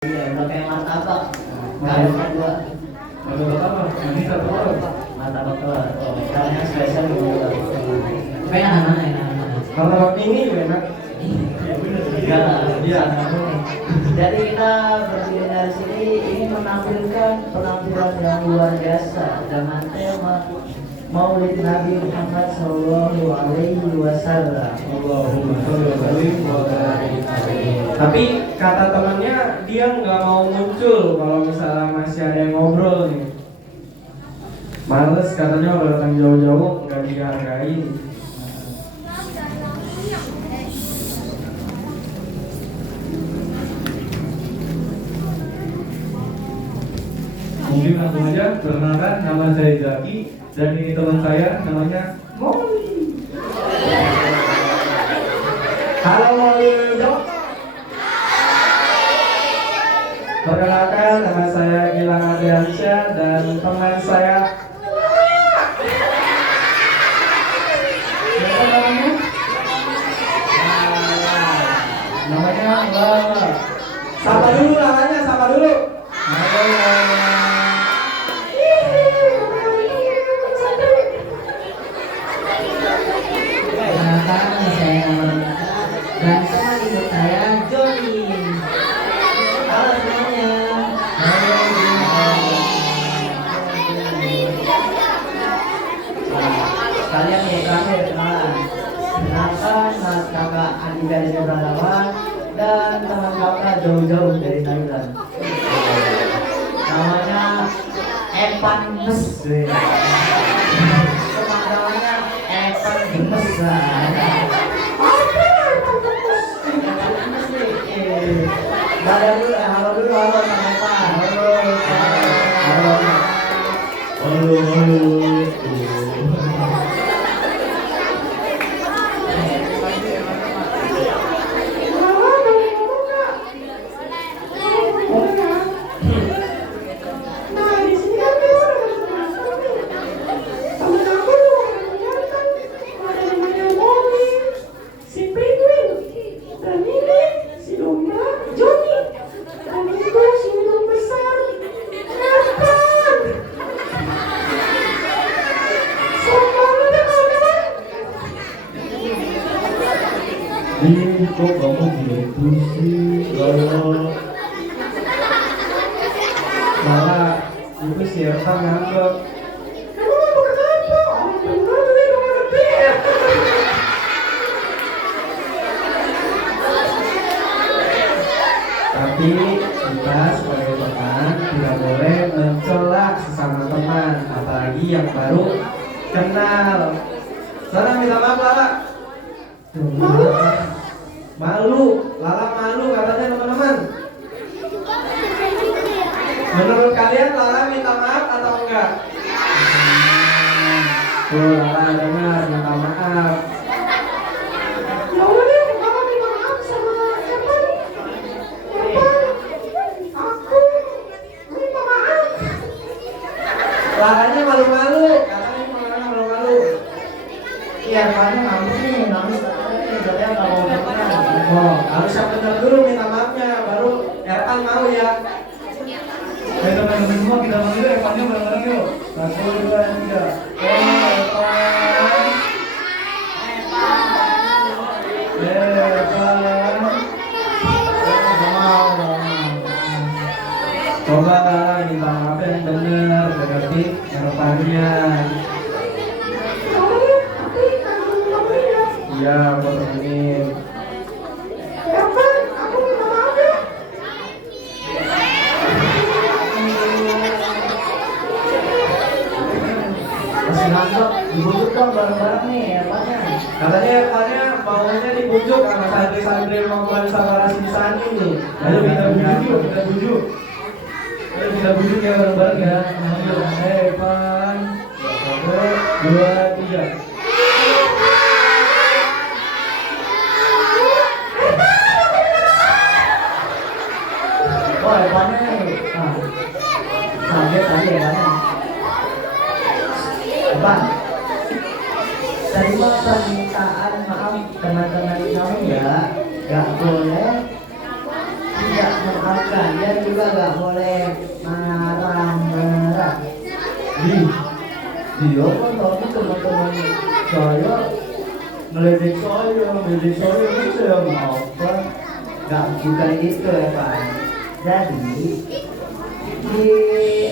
Iya, udah kayak martabak. Kalian dua. Martabak apa? Ini satu orang. Martabak telur. Oh, kalian spesial dulu. Enak. Martabak ini juga enak. Iya benar. Iya. Jadi kita berdiri dari sini ingin menampilkan penampilan yang luar biasa dengan tema Maulid Nabi Muhammad Sallallahu Alaihi Wasallam. Allahumma sholli wa barik alaihi. Tapi kata temannya dia nggak mau muncul kalau misalnya masih ada yang ngobrol nih. Males katanya udah datang jauh-jauh nggak dihargai. Mungkin langsung aja perkenalkan, nama saya Zaki dan ini teman saya namanya Molly. Halo Molly. Perkenalkan, nama saya Gilang Adriansyah dan teman saya. Siapa namanya? Namanya Lala. Sapa dulu namanya, sapa dulu. Halo Lala. Perkenalkan, saya Aman dan teman ibu saya Joni. Halo semuanya. Kalian nih terakhir kenalan. Kenalkan mas kakak Adi dari Bradawan dan teman kakak jauh-jauh dari Thailand. Namanya Evan Mes. Teman namanya Evan Gemes. Badan dulu, halo dulu, halo sama Evan. Halo. Ih, kok kamu gitu sih? Kalau malah itu si Ersan ngambek. Tapi kita sebagai teman tidak boleh mencela sesama teman, apalagi yang baru kenal. Sana minta maaf Lala. Malu, Lala malu katanya teman-teman. Menurut kalian Lala minta maaf atau enggak? Tuh Lala dengar minta maaf. Ya udah deh, Mama minta maaf sama Evan. Aku minta maaf. Lalanya malu-malu, katanya malu-malu. Iya, karena ngambek nih, nangis katanya nggak mau makan. Oh, harus yang benar dulu minta maafnya, baru Erkan mau ya. Ayo teman-teman semua kita panggil Erkannya bareng-bareng yuk. 1, 2, 3. Coba minta maaf yang benar, berarti harapannya. Ya udah deh, tapi kamu ya. Iya, aku temenin. Evan, aku minta maaf ya. Masih ngambek, dibujuk dong bareng-bareng nih, apanya? Katanya maunya dibujuk sama santri-santri Muhammad Sabarasi di sana nih. Ayo kita bujuk yuk, kita bujuk. Ayo kita bujuk ya bareng-bareng ya. Ayo, Pan. 1, 2, 3. Oh, apanya nih? Kaget tadi apanya? Bang, terima permintaan maaf teman-teman kamu ya. Gak boleh tidak memaafkan, dia juga nggak boleh marah-marah. Dia kan tadi teman-teman saya ngeledek saya ini saya maafkan. Nggak, bukan itu ya Pak. Jadi di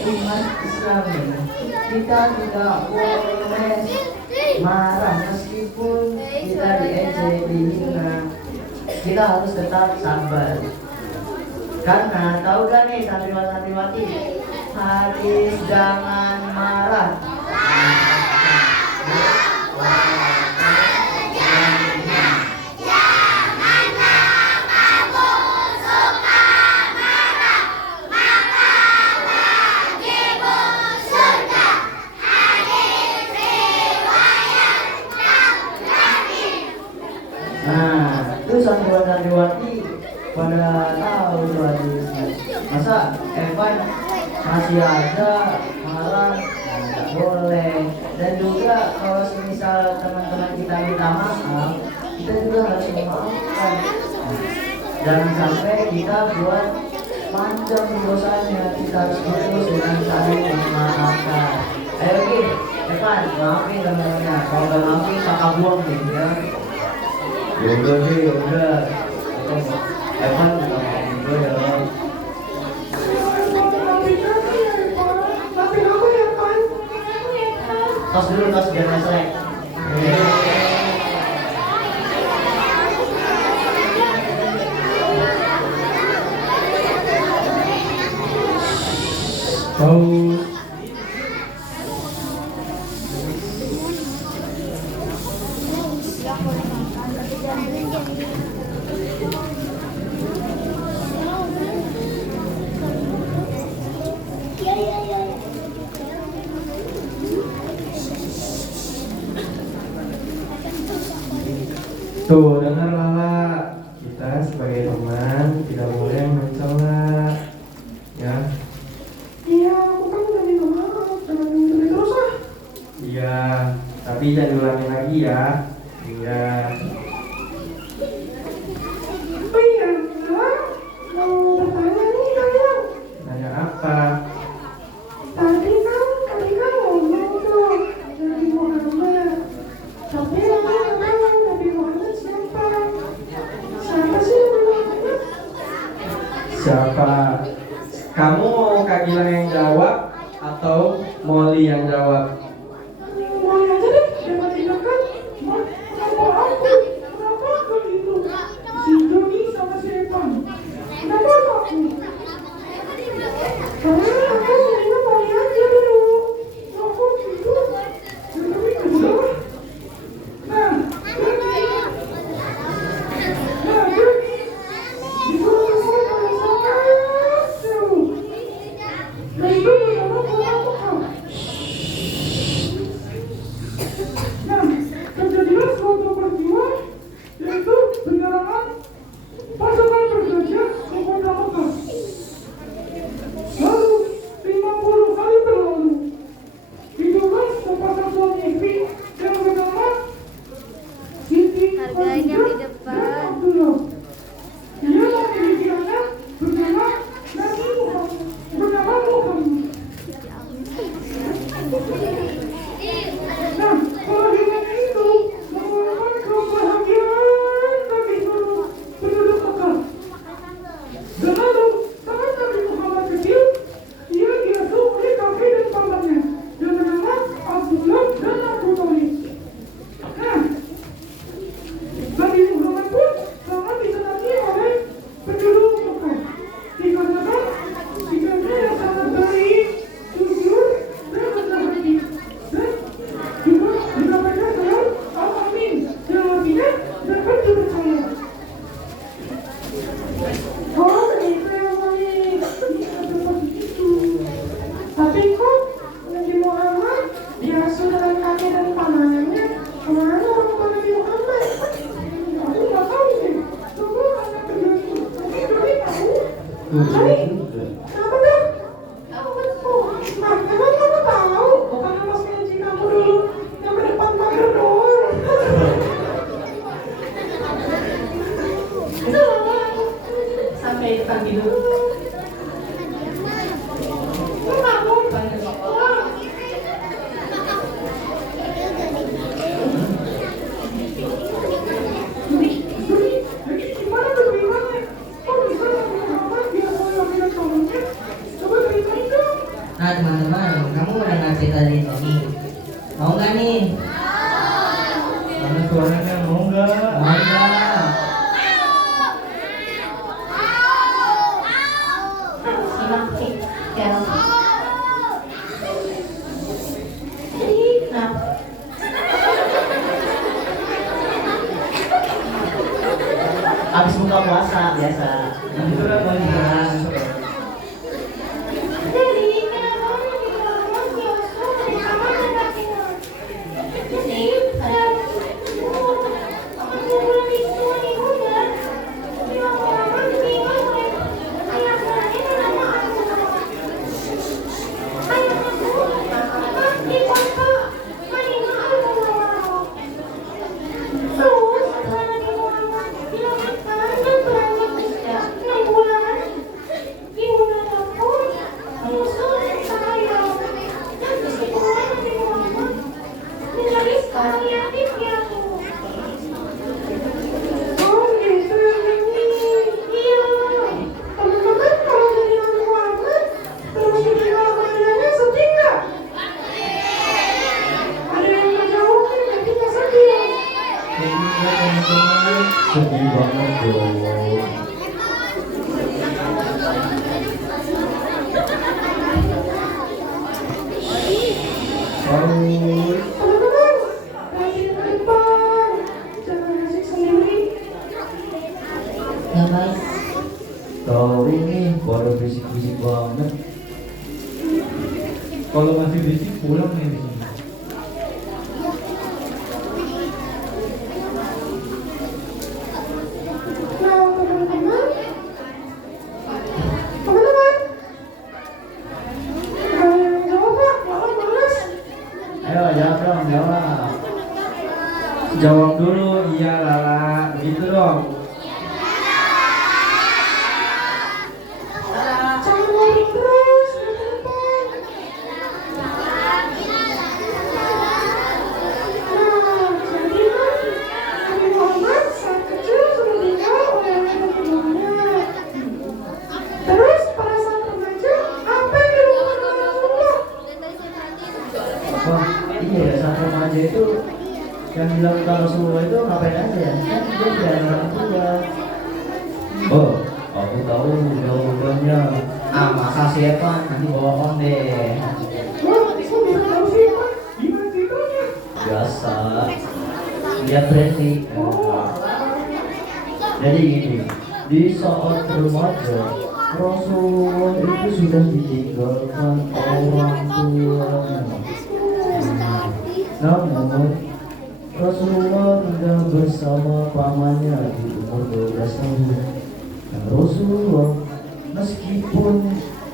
umat Islam ini kita tidak boleh marah meskipun kita diejek, dihina. Kita harus tetap sabar. Karena tahu gak nih santriwati, hadis jangan marah. Nah, itu santriwati pada tahu tuh hadisnya. Masa Evan masih ada marah, nggak boleh. Dan juga kalau semisal teman-teman kita minta maaf, kita juga harus memaafkan. Jangan sampai kita buat panjang dosanya, kita harus putus dengan saling memaafkan. Ayo Ki, Evan, maafin teman-temannya. Kalau nggak maafin, kakak buang nih ya. Yaudah deh, yaudah. Evan juga maafin gue ya. Tos dulu, tos biar selesai. Tahu. Tuh, dengar Lala, kita sebagai teman tidak boleh mencela, ya. Iya, aku kan udah minta maaf, jangan gini terus ah. Iya, tapi jangan diulangin lagi ya. Iya. Oh iya, mau bertanya nih kalian. Nanya apa? Tadi kan ngomong tuh Nabi Muhammad. Tapi Nabi Muhammad siapa? Siapa sih Nabi Muhammad? Siapa? Kamu mau Kak Gilang yang jawab atau Molly yang jawab? Mulai aja deh, jangan tindakan. Kenapa aku? Kenapa aku gitu? Si Joni sama si Evan. Kenapa aku? Karena aku maunya mulai aja dulu. Aku gitu. Tapi udah. Nah, Joni. Disuruh semua kali sama jauh. Dan itu benar-benar aku. Nah, terjadilah suatu peristiwa yaitu penyerangan pasukan bergajah ke kota Mekah. Lalu 50 hari berlalu. Hiduplah sepasang suami istri yang bernama Siti Harganya Khadijah di depan. dan Abdullah. Ia memiliki anak bernama Nabi Muhammad. Nah, kelahirannya itu merupakan kebahagiaan bagi seluruh penduduk Mekah. Dan lalu, saat Nabi Muhammad kecil, ia diasuh oleh kakek dan pamannya yang bernama Abdullah dan Abu Thalib. Nah, Nabi Muhammad pun sangat disenangi oleh penduduk Mekah. Dikarenakan sikapnya yang sangat baik, jujur, dan rendah hati. Dan juga disampaikan dengan al-amin yang artinya dapat dipercaya. Oh, itu yang paling seperti itu. Tapi kok Nabi Muhammad diasuh dengan kakek dan pamannya? Kemana orang tua Nabi Muhammad? Aku nggak tahu sih. Coba anak terjadi. Mungkin Joni tahu. Joni, kenapa dah? Aku betul. Nah, emang kamu tahu? Bukan mas ngaji kamu dulu yang berdepan pagar doang. Sampai pagi dulu Nah teman-teman, kamu mendengar cerita dari Tony? Mau nggak nih? Mana suaranya mau nggak? Mau nggak? Simak sih, ya. Nah, Abis buka puasa biasa. Itu kan mau dibahas. jadi kenapa kamu di kamar si Osko di kamar tempat tidur? Jadi ada aku pulang itu nih udah. Di lama-lama bingung deh. Ayah saya nama aku. Ayah aku di kota. Mana aku mau. Terus karena di rumah bilang makan dan berangkat kerja 6 bulan. Ibu dan aku menyusul saya dan kesimpulan di rumah menjadi sekarang yatim piatu. Oh gitu ini. Iya. Teman-teman kalau jadi orang Muhammad terus jadi Ramadannya sedih nggak? Ada yang menjawab tapi nggak sedih. Iya teman-teman, sedih banget dong. Terus Teman-teman, rajin ke depan. Jangan asik sendiri. Ya baik. tahu ini baru bisik-bisik banget. Kalau masih bisik pulang nih di sini. Nah, teman-teman. Teman-teman. Ada yang jawab Pak? Malah males. Ayo jawab dong, jawab. Jawab dulu, iya Lala, gitu dong. Jangan ngomong terus ke depan. Nah, jadi kan Nabi Muhammad saat kecil sudah tinggal oleh nenek ibunya. Terus pada saat remaja, apa yang dilakukan oleh Rasulullah? Wah, iya ya, saat remaja itu yang dilakukan Rasulullah itu ngapain aja ya? Kan dia tidak ada orang tua. Oh, aku tahu jawabannya. Ah, masa sih Evan? Nanti bohong deh. Wah, kok bisa tahu sih Pak? Gimana ceritanya? Biasa. Dia berhenti. Jadi gini, di saat remaja Rasulullah itu sudah ditinggalkan orang tuanya. Namun Rasulullah tinggal bersama pamannya di umur 12 tahun. Dan Rasulullah meskipun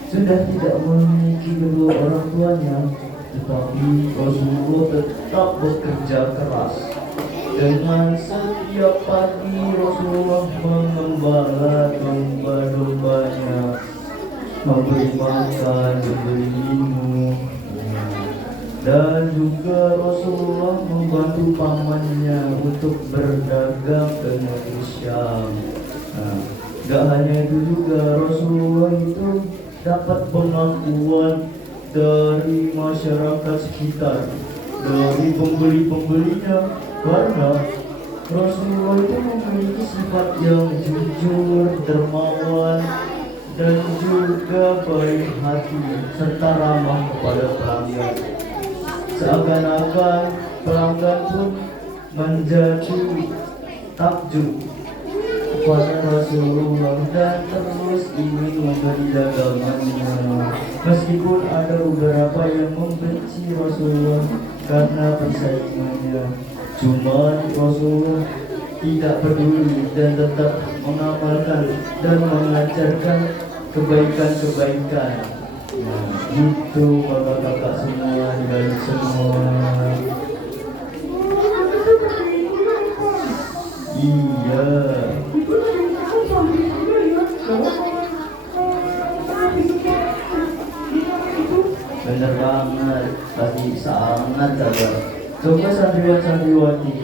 sudah tidak memiliki kedua orang tuanya, tetapi Rasulullah tetap bekerja keras. Dengan setiap pagi Rasulullah mengembala domba-dombanya, memberi makan, memberi minum, dan juga Rasulullah membantu pamannya untuk berdagang ke negeri Syam. Nah, gak hanya itu juga, Rasulullah itu dapat pengakuan dari masyarakat sekitar, dari pembeli-pembelinya, karena Rasulullah itu memiliki sifat yang jujur, dermawan, dan juga baik hati serta ramah kepada pelanggan. Seakan-akan pelanggan pun menjadi takjub kepada Rasulullah dan terus ingin membeli dagangannya. Meskipun ada beberapa yang membenci Rasulullah karena persaingannya, cuman Rasulullah tidak peduli dan tetap mengamalkan dan mengajarkan kebaikan-kebaikan. Nah, itu kakak-kakak semua, baik semua. Iya, Itu dari tahu sampai juga ya. Kalau besoknya gimana itu? bener banget, pasti sangat sabar. Coba santriwan-santriwati,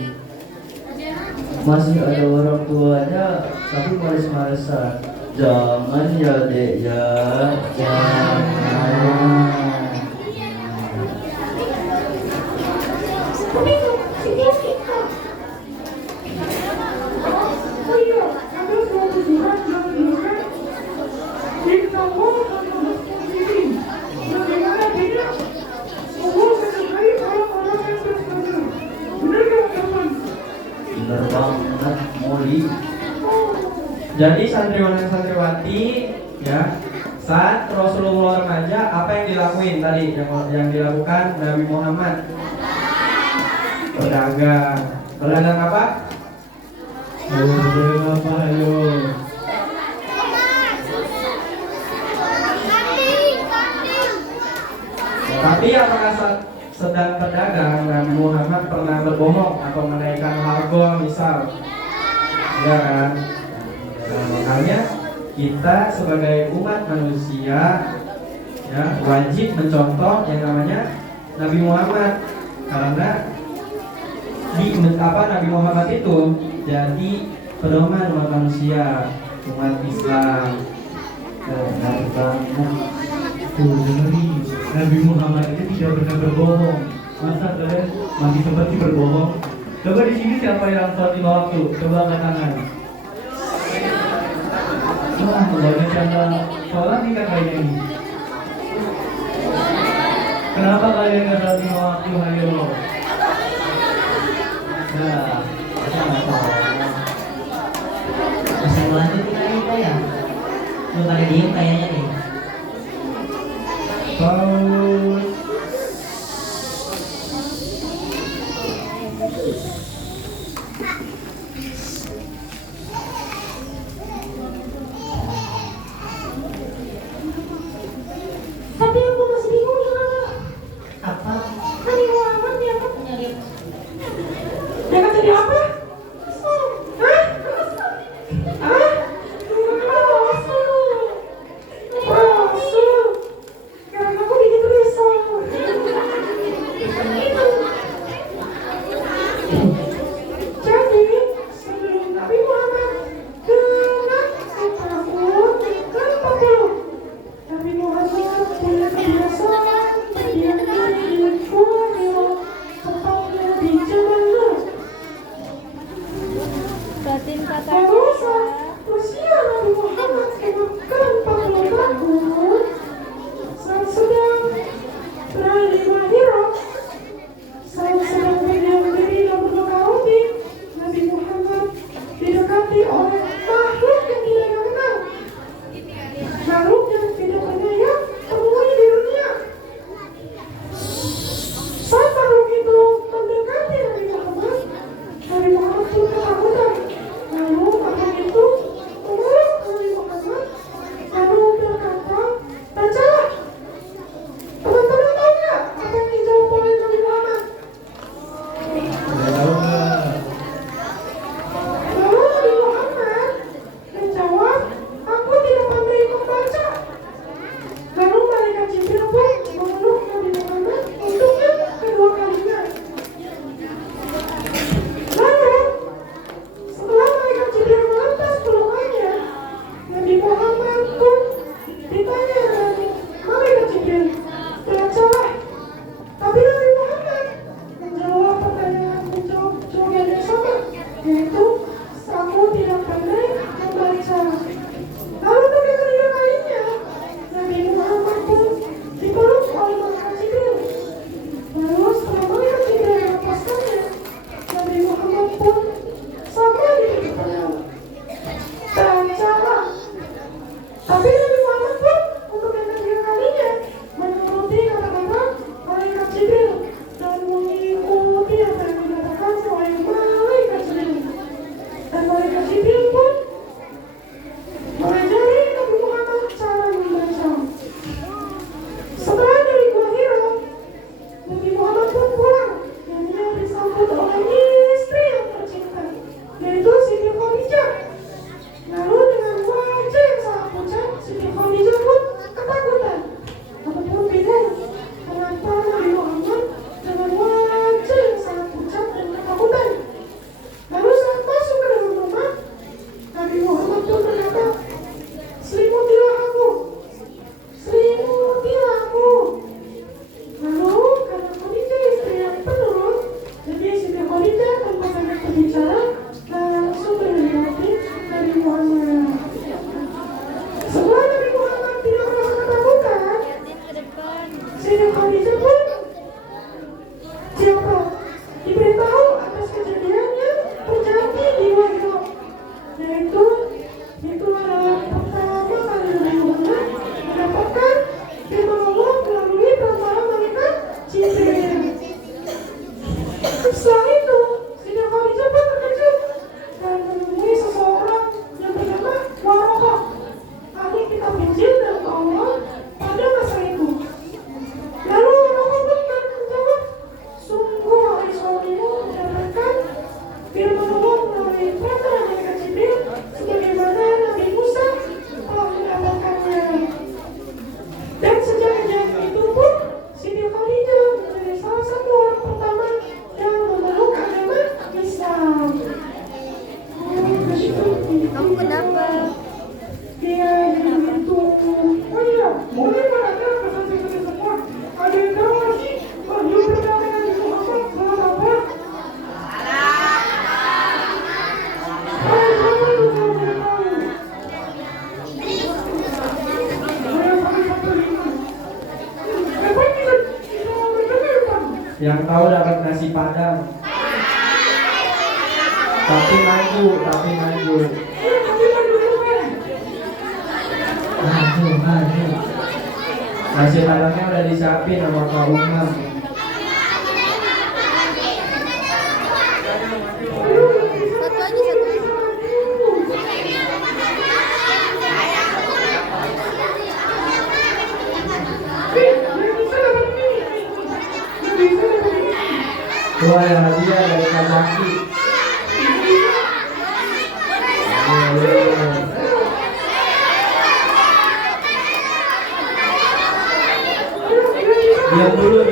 masih ada orang tuanya tapi males-malesan. Jangan ya dek ya, jangan. Tapi itu signifikan. Oh iya, ada suatu surat yang menyebutkan Inna Allah al-Muslimin. Bagaimana tidak? Allah menyukai orang-orang yang bersabar. Benarkah teman? Bener banget, Moli. Jadi santriwan dan santriwati ya, saat Rasulullah remaja apa yang dilakuin tadi yang dilakukan Nabi Muhammad? Berdagang. Berdagang apa? Berdagang apa ayo? Tapi apakah saat sedang berdagang Nabi Muhammad pernah berbohong atau menaikkan harga misal? Ya kan? Nah, makanya kita sebagai umat manusia ya wajib mencontoh yang namanya Nabi Muhammad karena di Nabi Muhammad itu jadi pedoman umat manusia, umat Islam. Bener banget. Tuh dengerin, Nabi Muhammad itu tidak pernah berbohong. Masa kalian masih seperti berbohong? Coba di sini siapa yang sholat 5 waktu? Coba angkat tangan. Wah, banyak yang sholat nih kayaknya ini. Kenapa kalian nggak sholat 5 waktu? Ayo. Nah, kita nggak tahu. Masih lanjut kita ya? Lu pada diem kayaknya nih. Paus. Tapi aku masih bingung gimana. Apa? Nabi Muhammad diangkat Nyari diangkat jadi apa? Rasul. Hah? Hah? Rasul. Rasul. Karena aku begitu Siti Khadijah pun siapa diberitahu atas kejadian yang terjadi di Wahyu, yaitu itu adalah pertama kali Rasulullah mendapatkan firman Allah melalui para malaikat Jibril. Setelah itu, Siti Khadijah pun terkejut dan menemui seseorang yang bernama Waraqah, ahli kitab Injil dari Allah pada masa itu. Lalu Waraqah pun menjawab, sungguh wahai suamimu mendapatkan firman Allah melalui para malaikat Jibril sebagaimana Nabi Musa telah mendapatkannya. Dan sejak kejadian itu pun Siti Khadijah menjadi salah satu orang pertama yang memeluk agama Islam. Kamu kenapa? Dia itu. Oh iya, boleh menanyakan pesan-pesan semua. Ada yang tahu nggak sih Wahyu pertama Nabi Muhammad surat apa? Yang tahu dapat nasi padang. Tapi maju. Maju. Nasi padangnya udah disiapin sama Kak Umam. Satu lagi. Tuh ada hadiah dari Kak Zaki. Diam dulu,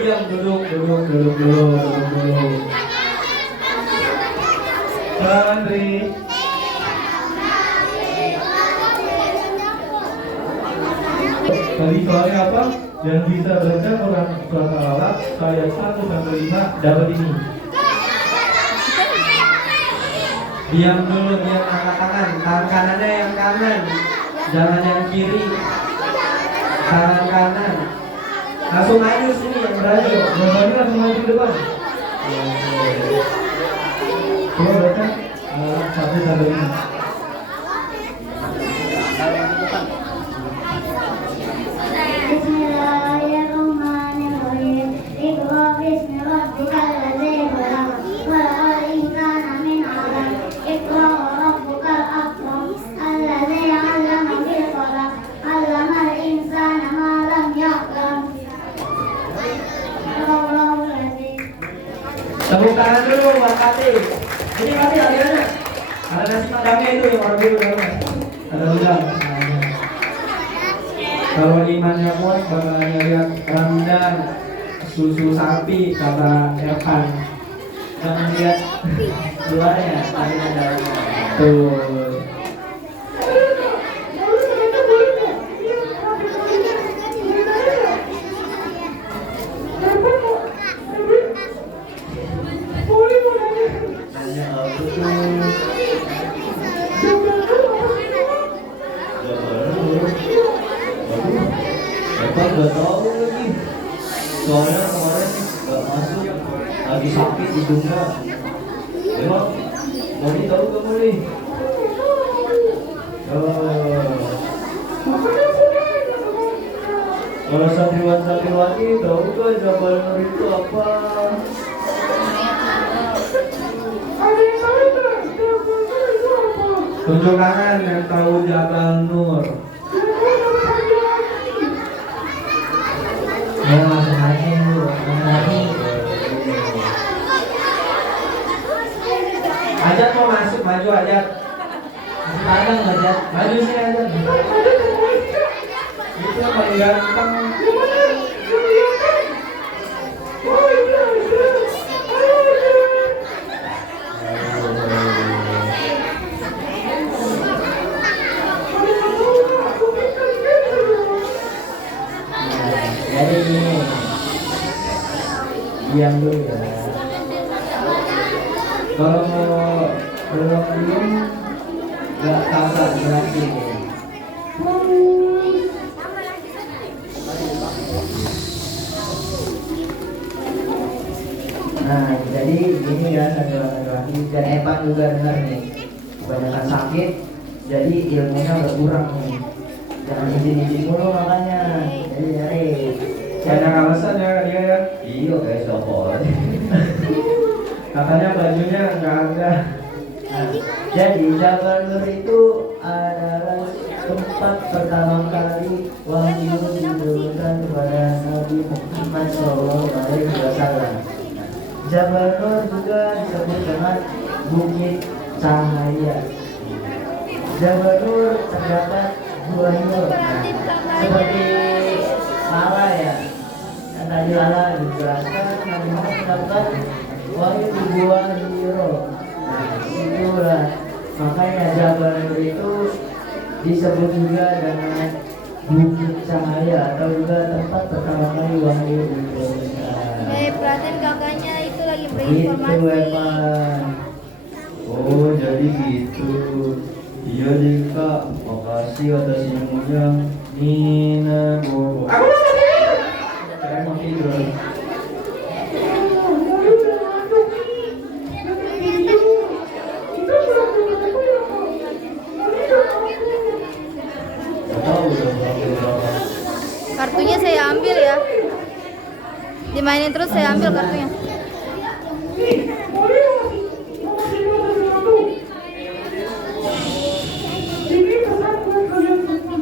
duduk dulu. Bang Andri. Tadi soalnya apa? Yang bisa baca Quran surat Al-Alaq ayat 1 sampai 5 dapat ini. Diam dulu, angkat tangan kanannya yang kanan, jangan yang kiri. Tangan kanan. Langsung maju sini yang berani. Yang tadi langsung maju ke depan. Coba baca Al-Alaq 1 sampai 5. Bismillahirrahmanirrahim. Iqra bismi rabbikal ladzi khalaq. Khalaqal insana min 'alaq. Iqra wa rabbukal akram. Alladzi 'allama bil qalam. 'Allamal insana ma lam ya'lam. Allahul azim. Tepuk tangan dulu buat Fatih. Ini Fatih hadiahnya. Ada nasi padangnya itu yang warna biru dalamnya. Ada udang. Kalau imannya kuat bakalan lihat rendang, susu sapi kata Evan. Jangan lihat luarnya, tapi dalamnya. Tuh. Nanya apa tuh? Evan gak tahu lagi. Soalnya kemarin gak masuk, lagi sakit hidungnya. Emang mau tahu kamu nih? Kalau santriwan-santriwati tahu kan Jabal Nur itu apa? Tunjuk tangan yang tahu Jabal Nur. Mau langsung aja dulu. Lagi. Ajat mau masuk, maju Ajat. Nasi padang aja. Maju sini Ajat. Itu yang paling gampang. Jadi ini. Diam dulu ya. Kalau mau belum nggak kakak berarti. Jadi ini ya santriwan-santriwan dan Evan juga dengar nih, kebanyakan sakit, jadi ilmunya berkurang nih. Jangan izin-izin mulu makanya. Jadi Banyak alasan ya dia ya. iya kayak sopor. Katanya bajunya nggak ada. Nah, jadi Jabal Nur itu adalah tempat pertama kali wahyu diturunkan kepada Nabi Muhammad SAW. Jabal Nur juga disebut dengan Bukit Cahaya. Jabal Nur terdapat Gua Nur. Nah, seperti Lala ya. Yang tadi Lala dijelaskan Nabi Muhammad mendapatkan wahyu di Gua Hiro. Nah, itulah makanya Jabal Nur itu disebut juga dengan Bukit Cahaya atau juga tempat pertama kali wahyu diturunkan. Perhatiin kakaknya itu lagi Gitu berinformasi. Evan. Oh jadi gitu. Iya deh kak, makasih atas ilmunya. Nina Bobo. Aku mau tidur. Keren mau tidur. Gak tahu udah berapa. Kartunya saya ambil ya. Dimainin terus saya ambil kartunya. Ini pesan buat kalian semua.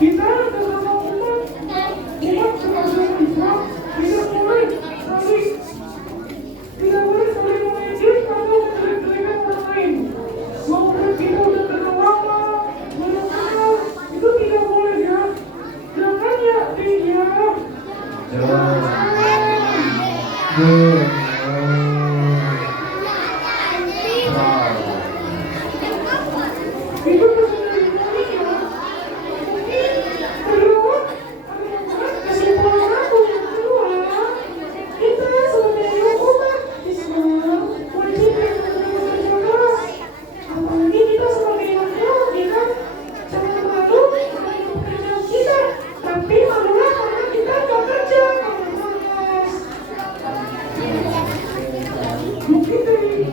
Kita adalah umat sebagai Islam tidak boleh saling mengejek atau menjelek-jelekan orang lain. Mau kita udah kenal lama, baru kenal, itu tidak boleh ya. Jangan ya, dia. Itu pesan dari kami ya. Terus, kesimpulan aku yang kedua, kita sebagai umat Islam wajib bekerja keras. Apalagi kita sebagai laki-laki kan, jangan malu dengan pekerjaan kita, tapi malulah karena kita nggak kerja, karena malas. Mungkin dari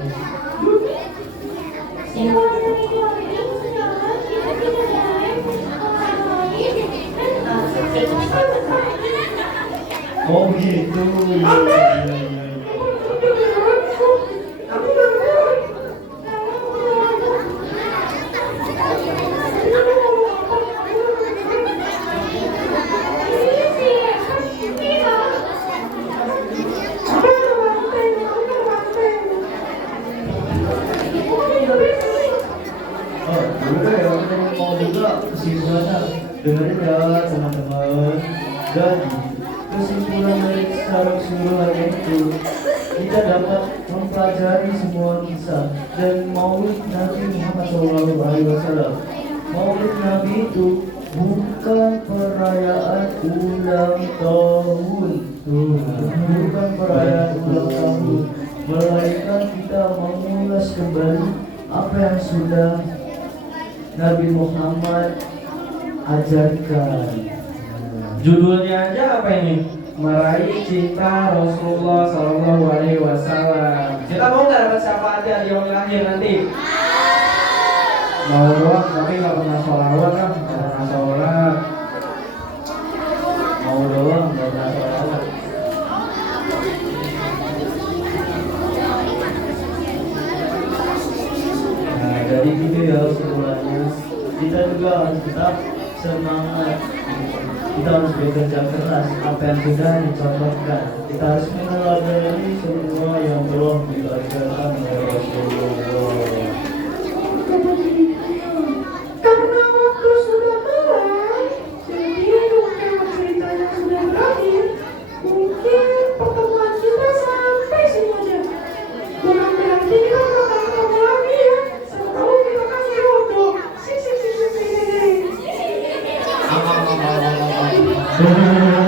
Oh gitu. Oh, dulu ya, aku mau juga kesimpulannya dengerin ya teman-teman. Jadi kesimpulan dari secara keseluruhan itu kita dapat mempelajari semua kisah dan Maulid Nabi Muhammad SAW. Maulid Nabi itu bukan perayaan ulang tahun, bukan perayaan ulang tahun, melainkan kita mengulas kembali apa yang sudah Nabi Muhammad ajarkan. Judulnya aja apa ini? Meraih cinta Rasulullah Sallallahu Alaihi Wasallam. Kita mau nggak dapat syafaatnya di yaumil akhir nanti? Mau doang, tapi nggak pernah sholawat kan? Nggak pernah sholat. Mau doang, gak pernah sholawat. Nah, jadi gitu ya kesimpulannya. Kita juga harus tetap semangat. Kita harus bekerja keras apa yang sudah dicontohkan. Kita harus meneladani semua yang telah diajarkan oleh Rasulullah. karena waktu sudah malam, jadi mungkin ceritanya sudah berakhir. Mungkin pertemuan kita sampai sini aja. Bukan berarti kita nggak akan ketemu lagi ya. Siapa tahu kita kasih jodoh. Sik. Hahaha.